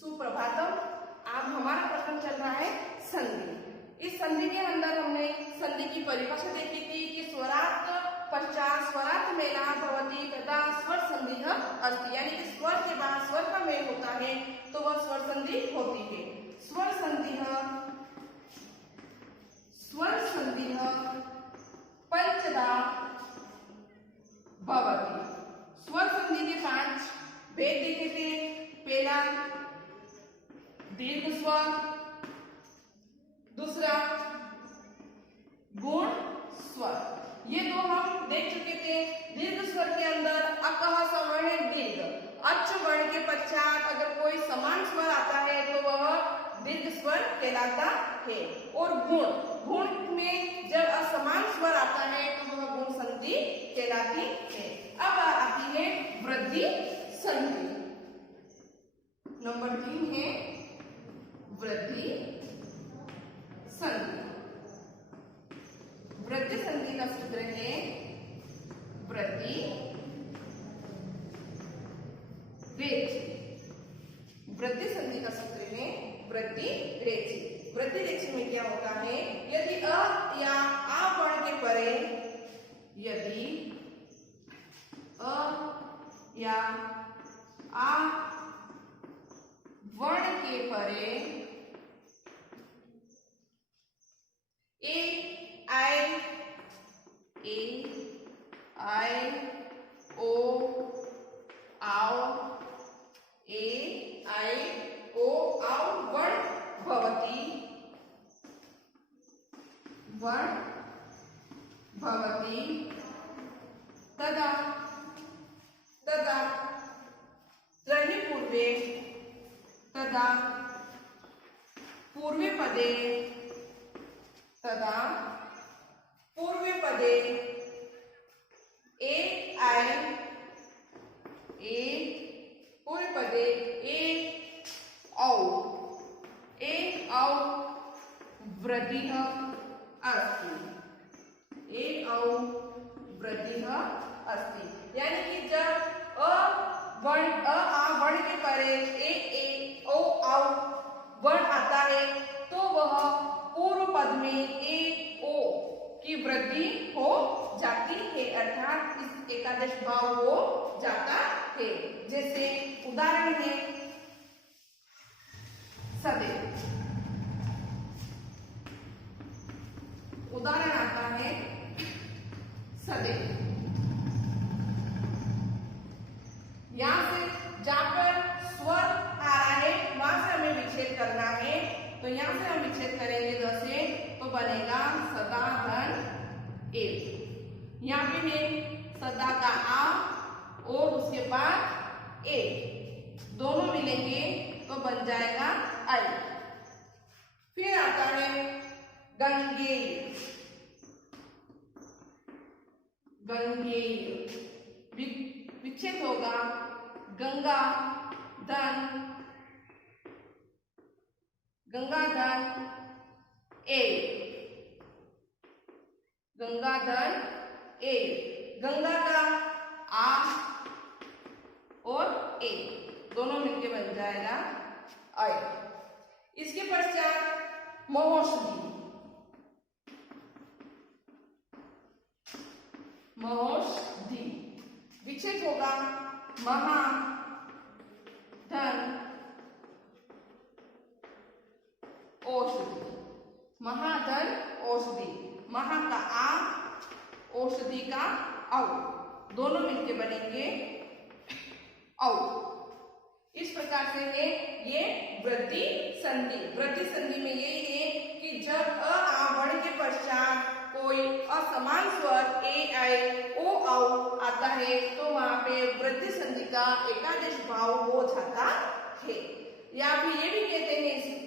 सुप्रभातम। आज हमारा प्रश्न चल रहा है संधि। इस संधि के अंदर हमने संधि की परिभाषा देखी थी कि स्वरात् पश्चात स्वरात् मेला भवति तथा स्वर संधि अस्ति, यानी कि स्वर के बाद स्वर का मेल होता है तो वह स्वर संधि होती है। स्वर संधि पंचदा भवति। स्वर संधि के 5 भेद देखे थे। पहला दीर्घ स्वर, दूसरा गुण स्वर, ये दो हम देख चुके थे। दीर्घ स्वर के अंदर अकह सवर्ण दीर्घ, अच् वर्ण के पश्चात अगर कोई समान स्वर आता है तो वह दीर्घ स्वर कहलाता है। और गुण में जब असमान स्वर आता है तो वह गुण संधि कहलाती है। अब आती है वृद्धि संधि। नंबर 3 है वृद्धि संधि। वृद्धि संधि का सूत्र है वृद्धि रेचि। वृद्धि संधि का सूत्र है वृद्धि रेचि। वृद्धि रेचि में क्या होता है, यदि अ या आ वर्ण के परे, यदि अ या आ वर्ण के परे ए आई ओ आओ वर्ण भवति तदा त्रयी पूर्वे पदे ए आई पूर्वे पदे ए औ वृद्धि अस्ति। यानी कि जब आ वर्ण के परे ए ओ औ वर्ण आता है तो वह पूर्व पद में ए ओ की वृद्धि हो जाती है, अर्थात इस एकादेश भाव हो जाता है। जैसे उदाहरण है सदैव। उदाहरण आता है सदैव। यहां से जहां पर स्वर आ रहा है वहां से हमें विच्छेद करना है, तो यहां से हम विच्छेद करेंगे जैसे, तो बनेगा सदा धन एव। यहां पे है सदा का आ और उसके बाद ए, दोनों मिलेंगे तो बन जाएगा आई। फिर आता है गंगेय। विच्छेद होगा गंगा धन ए, गंगा का आ और ए दोनों मिलके बन जाएगा आई। इसके पश्चात महोषधि। विच्छेद होगा महा धन औषधि। महाधन औषधि, महा का आ औषधि का औ, दोनों मिलके बनेंगे औ। इस प्रकार से है ये वृद्धि संधि। वृद्धि संधि में ये है कि जब अ आ वर्ण के पश्चात कोई असमान स्वर ए आई ओ औ आता है तो वहां पे वृद्धि संधि का एकादेश भाव हो जाता है। या फिर ये भी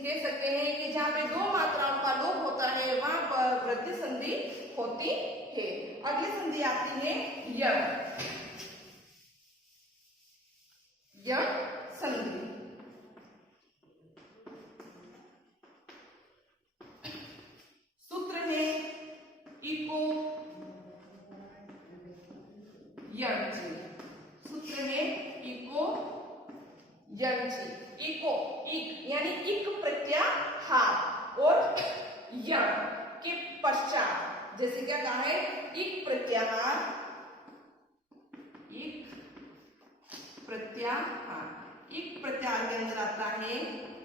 कह सकते हैं कि जहाँ पे 2 मात्राओं का लोप होता है वहां पर वृद्धि संधि होती है। अगली संधि आती है यण संधि। सूत्र है इको यण। सूत्र है इको यंची। इको, इक यानी इक प्रत्याहार और यण के पश्चात, जैसे क्या कहा है, इक प्रत्याहार, इक प्रत्याहार, इक प्रत्याहार के अंदर आता है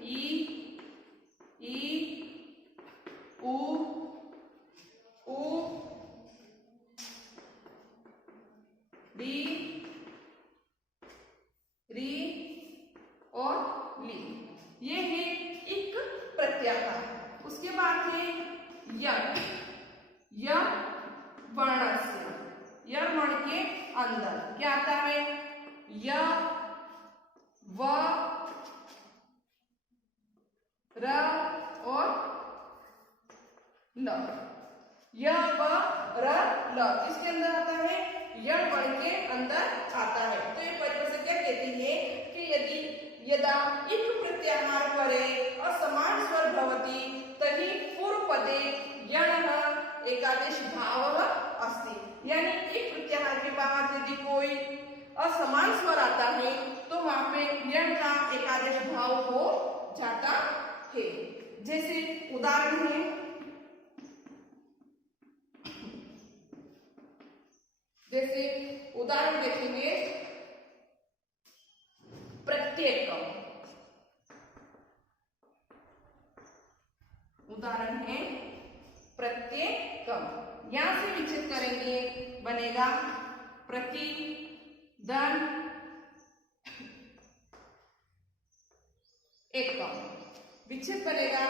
ई, उ, री, री और ली। ये है इक प्रत्याहार। उसके बाद है यण, य वर्णस्य, य वर्ण के अंदर क्या आता है, य, व, र और ल। य, व, र, ल किसके अंदर आता है, यण वर्ण के अंदर आता है। तो ये परिभाषा क्या कहती है कि यदि यदा इक प्रत्याहार परे असमान स्वर भवति तर्हि पूर्वपदे यणः एकादेश भावः अस्ति। यानी एक प्रत्याहार के बाद यदि कोई असमान स्वर आता है तो वहां पे यण का एकादेश भाव हो जाता है। जैसे उदाहरण है, जैसे उदाहरण देखेंगे, प्रत्येकम, उदाहरण है प्रत्येकम। यहां से विच्छेद करेंगे, बनेगा प्रति, धन, एकम। विच्छेद बनेगा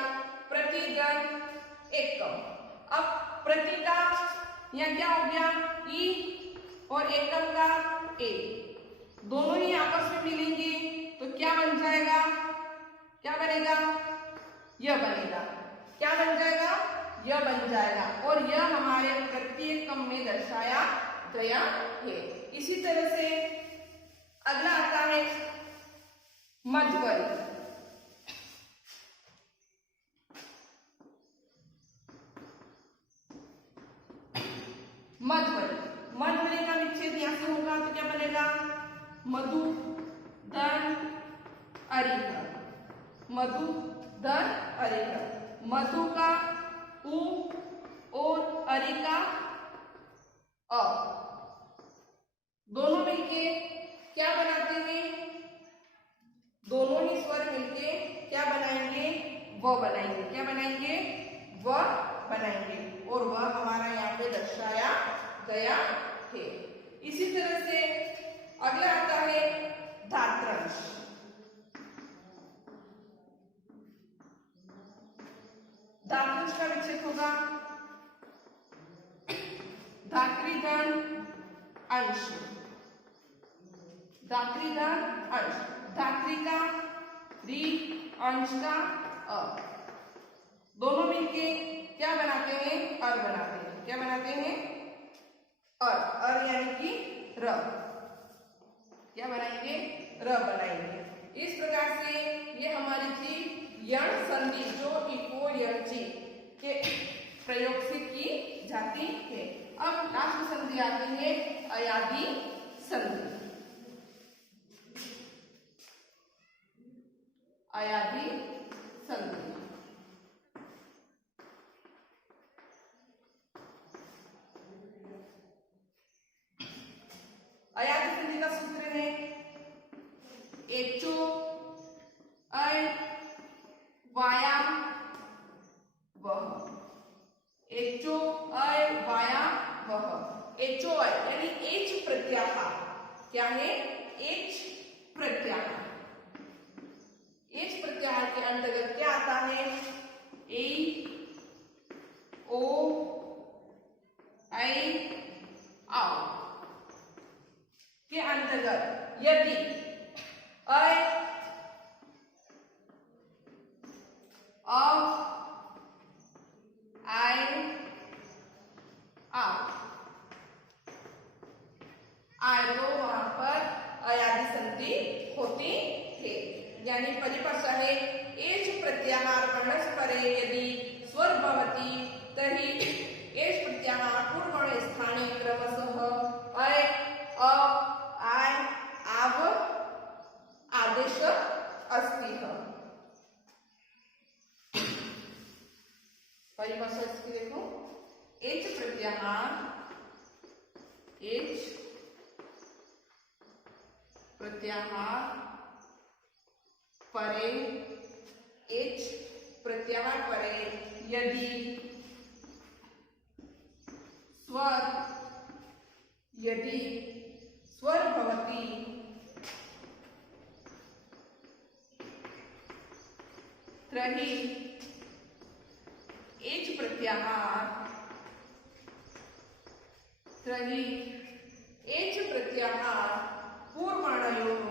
प्रतिगण एकम। अब प्रति का यहाँ क्या हो गया, ई और एकम का ए, दोनों ही आपस में मिलेंगे तो क्या बन जाएगा, क्या बनेगा, यह बनेगा। क्या बन जाएगा, यह बन जाएगा। और यह हमारे प्रत्येकम में दर्शाया गया है। इसी तरह से अगला आता है मध्यवर्ग। मध्यवर्ग, मध्यवर्ग का विच्छेद यहां से होगा तो क्या बनेगा, मधु, धन, अरिक। मधु, धन, अरिक। मधु का उ और अरि का अ, दोनों मिलके क्या बनाते हैं, दोनों ही स्वर मिलके क्या बनाएंगे, व बनाएंगे। क्या बनाएंगे, व बनाएंगे। और वह हमारा यहाँ पे दर्शाया गया है। इसी तरह से अगला आता है धात्रंश। धात्रंश का विच्छेद होगा धात्रीगण अंश, धात्रीगण अंश। धात्री का री, अंश का अ, दोनों मिलके क्या बनाते हैं, अर बनाते हैं। क्या बनाते हैं, अर। अर यानी कि र। क्या बनाएंगे, र बनाएंगे। इस प्रकार से ये हमारी थी यण संधि जो इको यणची के प्रयोग से की जाती है। अब लास्ट संधि आती है अयादी संधि। अयादी संधि, अयादी संधि का सूत्र है एचो अय वाया वह। एचो अय वाया वह। एचो अय यानी एच प्रत्याहार। क्या है, एच प्रत्याहार। एच प्रत्याहार के अंतर्गत क्या आता है, ए, ओ, आई, आओ के अंतर्गत यदि अय, अ, आई, आ आए तो वहां पर अयादी संधि होती है। यानी परिभाषा है एच प्रत्याहार वर्णस्य परे यदि स्वर भवति तर्हि एच प्रत्याहार पूर्ववर्ण स्थाने क्रमशः अय, अ, आय, आव आदेश एच प्रत्याहार परे, एच प्रत्याहार परे यदि स्वर भवति तर्हि एच प्रत्याहार पूर्ववर्णयोः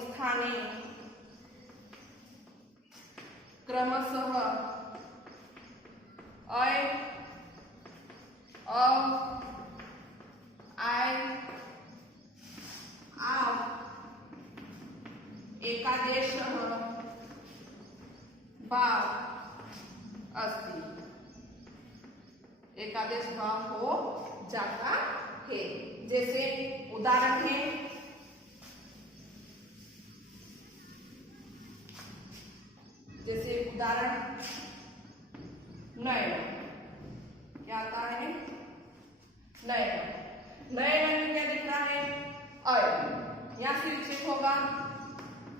स्थाने क्रमशः अय, अ, आय, आव एकादेशः भाव अस्ति, एकादेश भाव हो जाता है। जैसे उदाहरण है, नयन, क्या आता है? नयन। नयन में क्या दिख रहा है? अय। यहां से विक्षेप होगा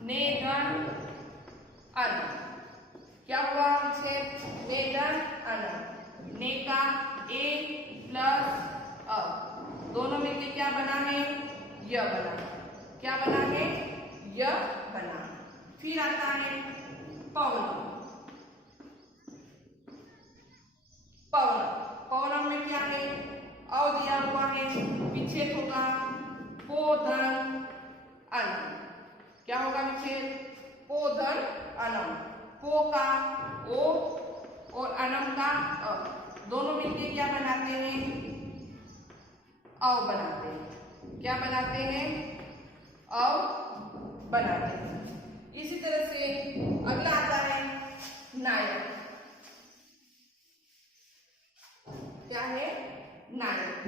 नेदन अन। क्या हुआ विक्षेप? नेदन अन। ने का ए प्लस अ दोनों मिलके क्या बना है? य बना। क्या बना है? य बना। फिर आता है पवन। पवनम में क्या है? अ दिया हुआ है, विच्छेद होगा पोधन अन। क्या होगा विच्छेद? पोधन अनम। पो का ओ और अनम का अ दोनों मिलके क्या बनाते हैं? अव बनाते हैं। क्या बनाते हैं? अव बनाते हैं। इसी तरह से अगला आता है नायक। क्या है? नायक।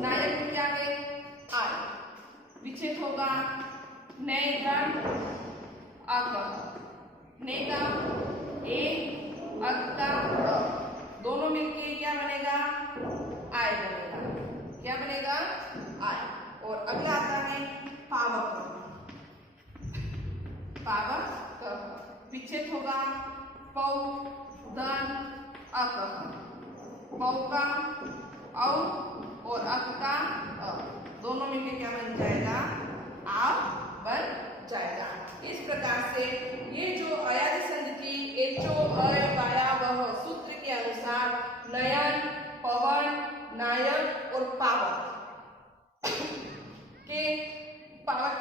नायक में क्या है? आय। विच्छेद होगा नैगण अक। ने का ए, अक का अ दोनों मिलके क्या बनेगा? आय बनेगा। क्या बनेगा? आय। और अगला आता है पावक। पावक विच्छेद होगा पौ, धन, अक। पौ का औ और अक का अ दोनों मिलके क्या बन जाएगा? आव बन जाएगा। इस प्रकार से ये जो अयादि संधि की एचो अय वायावह सूत्र के अनुसार नयन, पवन, नायक और पावक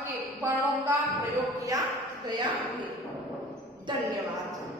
के वर्णों का प्रयोग किया गया है। धन्यवाद।